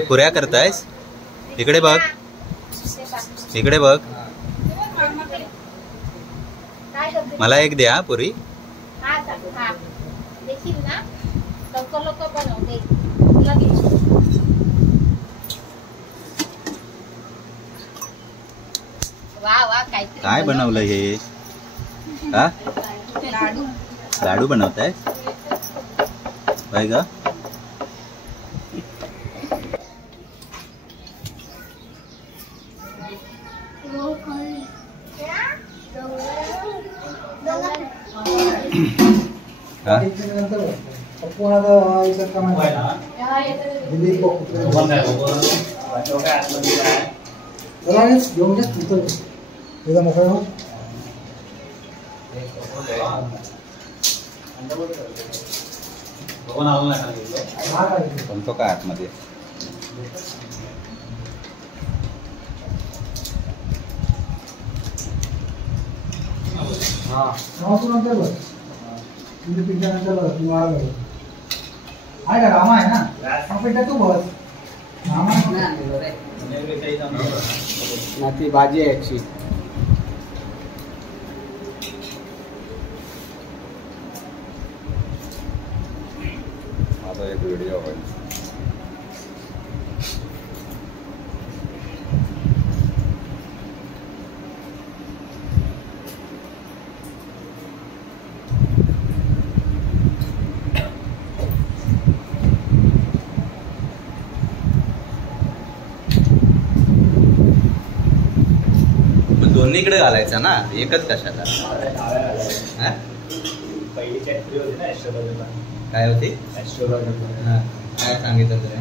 ते पुऱ्या करतायस? इकडे बघ, इकडे बघ. मला एक द्या पुरी. काय बनवलं हे? हा, लाडू बनवताय काय ग? तो काय आतमध्ये रामा आहे ना तू बस ना ती भाजी आहे एकशी. एक व्हिडिओ होईल. दोन्हीकडे घालायचा ना, एकच कशाला? पहिली चॅप्टर होती ना ॲस्ट्रोलॉजीला. काय होती? ॲस्ट्रोलॉजी. काय सांगितलं तुला?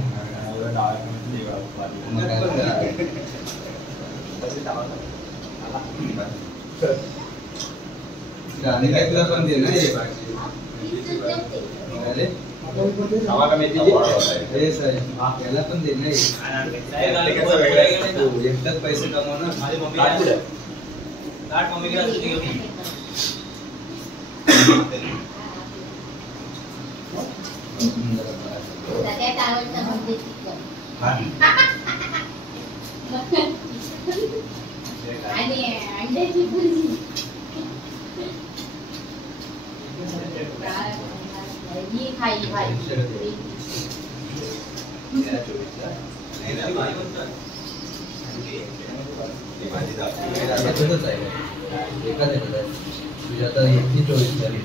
आणि काय तुला पण दे ना याला पण दे ना. एकटाच पैसे कमवणार. आणि अंड्याची भुर्जी ही खाई भाई तुझी आता इतकी चोवीस झाली.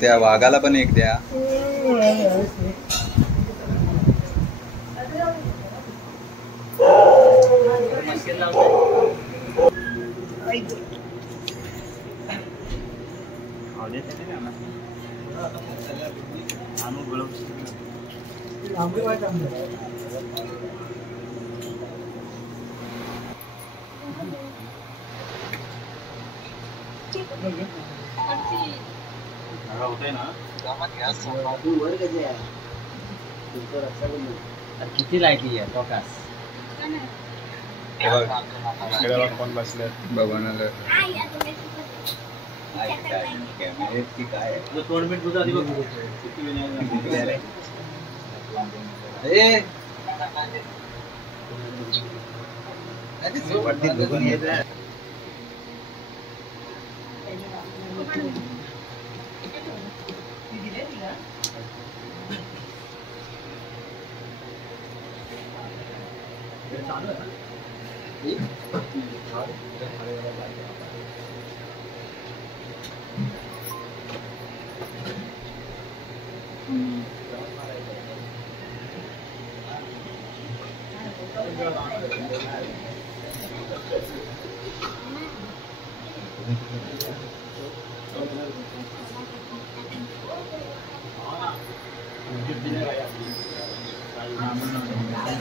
त्या वाघाला पण एक द्या. किती लायकी आहे टोकास कोण बसले बघणार काय टोर्नामेंट होता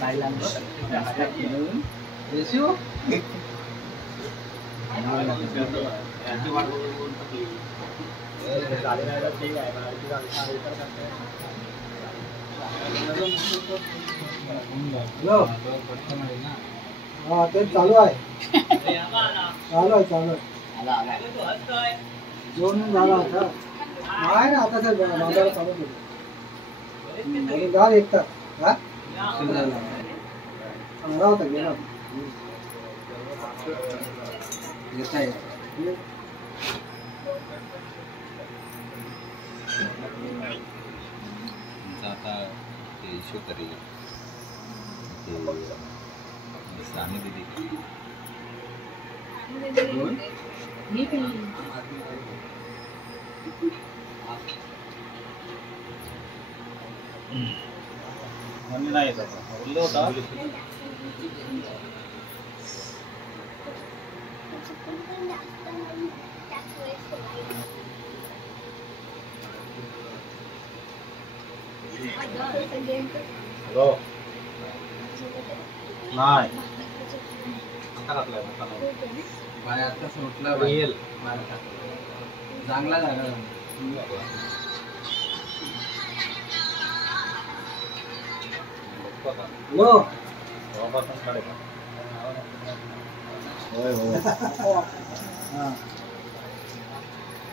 हॅलो हा ते चालू आहे जेवण झाला आता नाही ना आता ते बाजारात चालू केलं गाव एक तास हा चांगला होता गेला येत आहे आता इश्यू तरी सामने दीदी नाही येत आता बोललो होता हॅलो नाही आता टाकलाय बाय आता सुटला येईल चांगला झाला हॅलो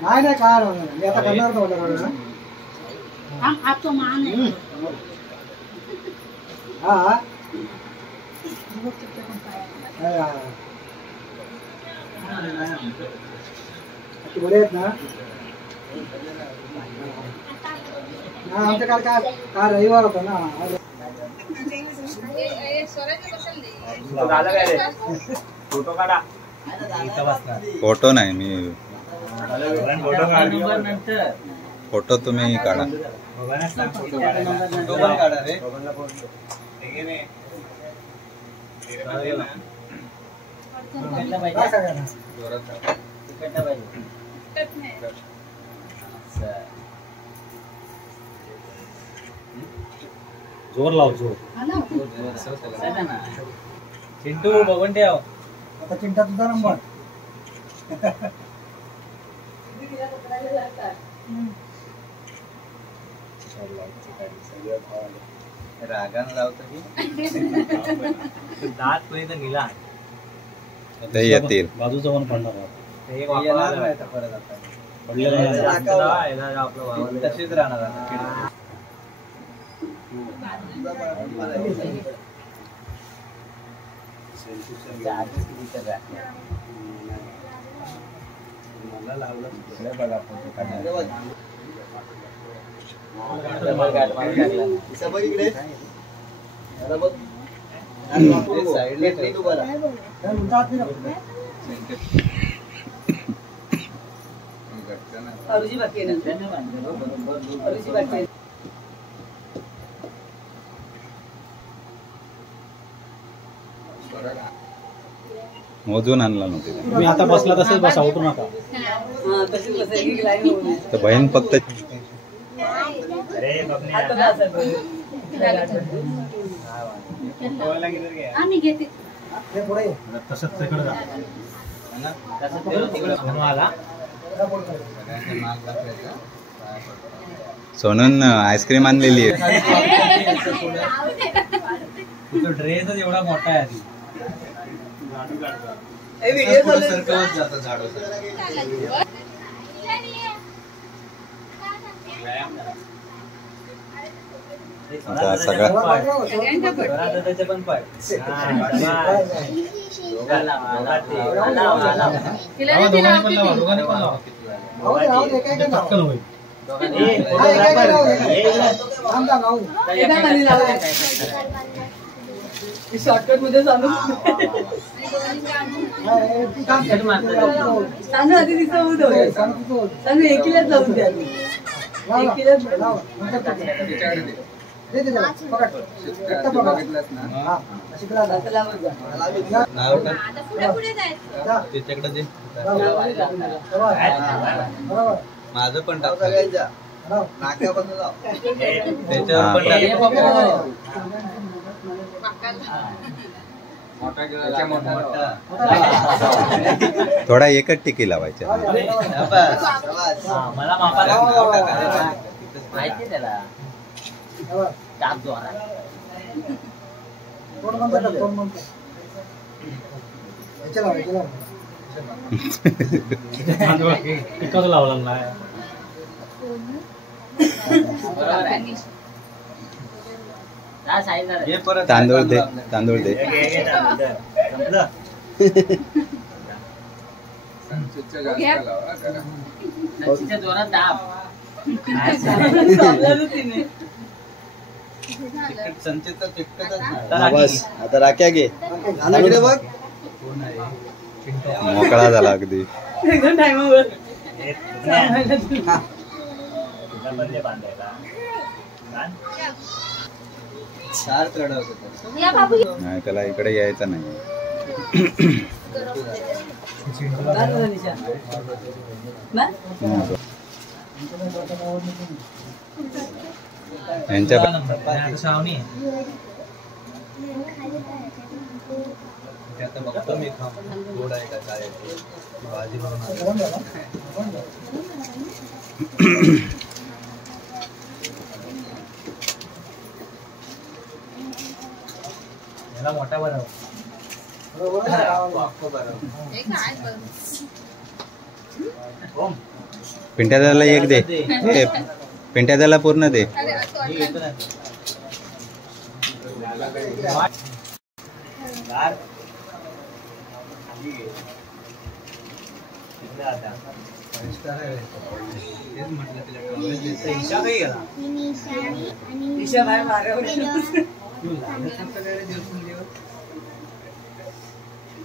नाही नाही काय मी आता करणार होतो आपको मान है हा बरे आहेत ना आमच्या काल काय रविवार होता ना फोटो काढा फोटो नाही मी फोटो तुम्ही काढा फोटो पण काढा रे काय सगळ्यांना जोर लाव जोर चिंटू बघून ठेव आता चिंता तुझा नंबर रागान लावतो दात पर्यंत निला ते येतील बाजूचं पण पडणार एक वापरायला परत आता पडलेलं आपलं तशीच राहणार मोजून आणला नव्हते तुम्ही आता बसला तसंच बसा उठू नका तर बहीण फक्त आम्ही घेते तसंच तिकडे जा सोनून आईस्क्रीम आणलेली आहे तुझा ड्रेसच एवढा मोठा आहे आधी सरकवत जातं झाडं आता सगळं पण पाय शॉर्टकट मध्ये चालू तांदूळ आधी तिचं होऊ दे तांदूळ एकीलाच लावून द्या एकीलाच त्याच्याकडे माझं पण त्याच्यावर पण मोठा केला मोठा थोडा एकच टिकी लावायच्या. मला मापाला माहिती त्याला टाक जोरात. कोण म्हणतात याच्याला टिकच लावला नाही. तांदूळ दे, तांदूळ दे. संचितच्या जास्त लावा करा. जोरात दाब. संचितचा तिकटच बस आता राख्या घे. इकडे बघ. मोकळा झाला अगदी. सार चढवतो. नाही त्याला इकडे यायचं नाही. यांच्या श्रावणी आता बघतो मी गोड आहे का काय भाजी बनवणार. याला मोठा बनव. पिंट्या दादाला एक दे. पिंट्या दादाला पूर्ण दे.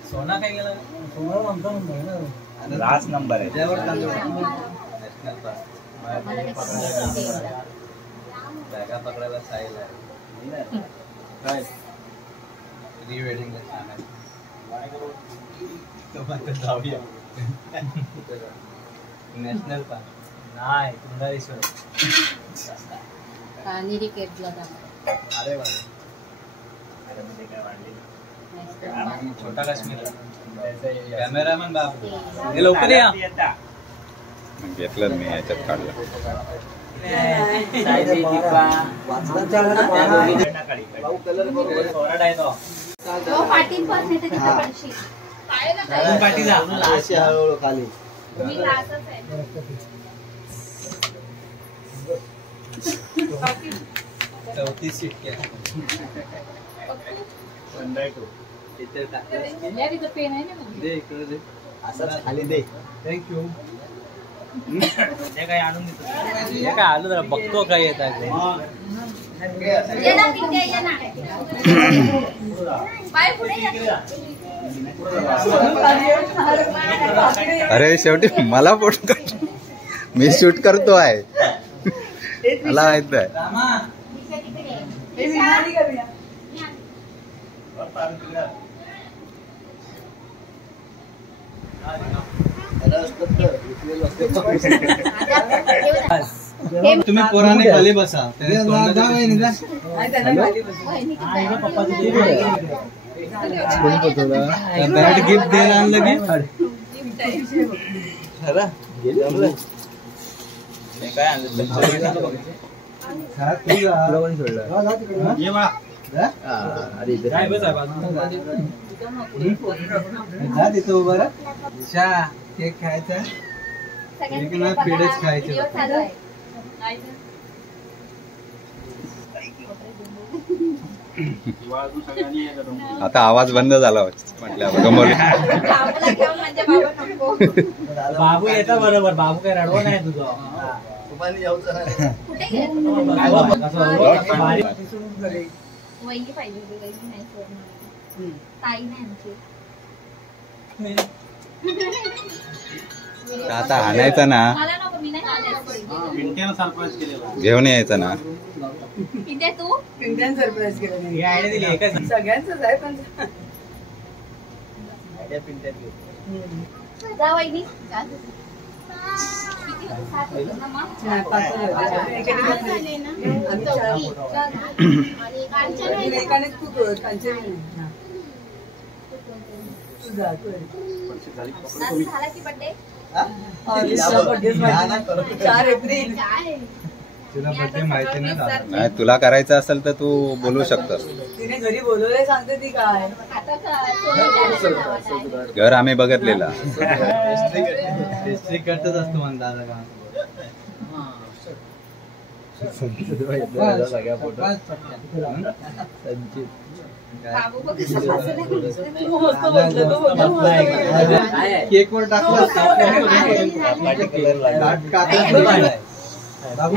सोना काय गेला. लास्ट नंबर आहे. बॅगा पकडायला साईल आहे. प्री वेडिंग जाऊया. नॅशनल पार्क नाही कुंडारेश्वर. अरे वा. छोटा काश्मीर. कॅमेरामॅन बाबू हे लवकर या. घेतलं मी याच्यात काढलं. हळूहळू खाली. चौथी सीट क्या दे इकडे दे. असंच खाली दे. थँक्यू. हे काय आणून देतो. हे काय आलो जरा बघतो काय येत आहे. अरे शेवटी मला फोटो काढ. मी शूट करतो आहे. मला माहित आहे. तुम्ही पोराने खाली बसा. बॅट गिफ्ट द्यायला आणलं की काय आणलं. केक खायचा पेढेच खायचे. आता आवाज बंद झाला म्हटल्यावर गमवले. बाबू येतो बरोबर. बाबू काय रडवा नाही तुझं. आता आणायचं ना. घेऊन यायचं ना. इंडियन सरप्राईज केलं. ही आयडिया दिली आहे काय. सगळ्यांचंच आहे पण एकाने तू कर, कांचन नाही. हा. तू जा, कर. झाला की बर्थडे अलिशा birthday माझी. 4 एप्रिल. तुला बर्थडे माहिती नाही झाला. नाही, तुला करायचं असेल तर तू बोलू शकतोस. तिने घरी बोलवलंय सांगते ती काय. आता काय घर आम्ही बघितलेला. डिस्ट्रिक्ट करतच असतो मला दादा का सगळ्या फोटो संचित बाबू बघ कसं हसलाय. तू मस्त बसलं, तू मस्त केक वर टाकलं बाबू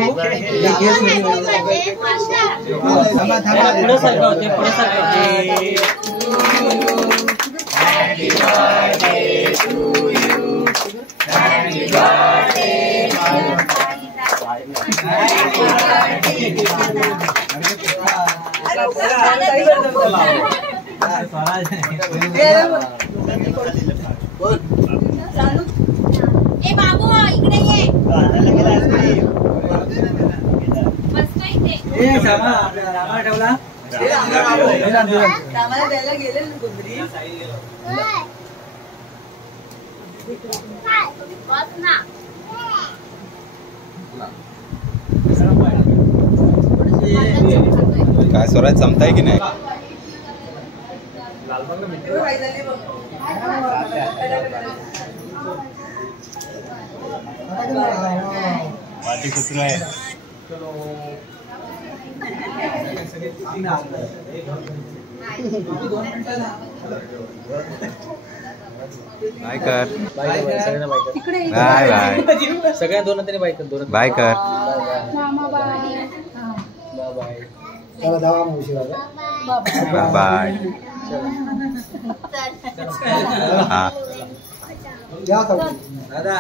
पुढे सरका होते पुढे सरका होते. ए बाबू इकडे ये. मस्त इथे. रामा ठेवला. कामाला द्यायला गेले ना कोणतरी. बस ना. काय स्वराज जमताय की नाही? काय झाले बघ. पाठी कुत्रा आहे बाय कर. सगळ्यांना बाय कर. तिकडे ये. Bye bye. सगळ्या दोन तरी बाय कर. दोन बाय कर. मामा बाय. Bye bye. चला जावा मग उशिरा झाला. Bye bye. हा या आता. दादा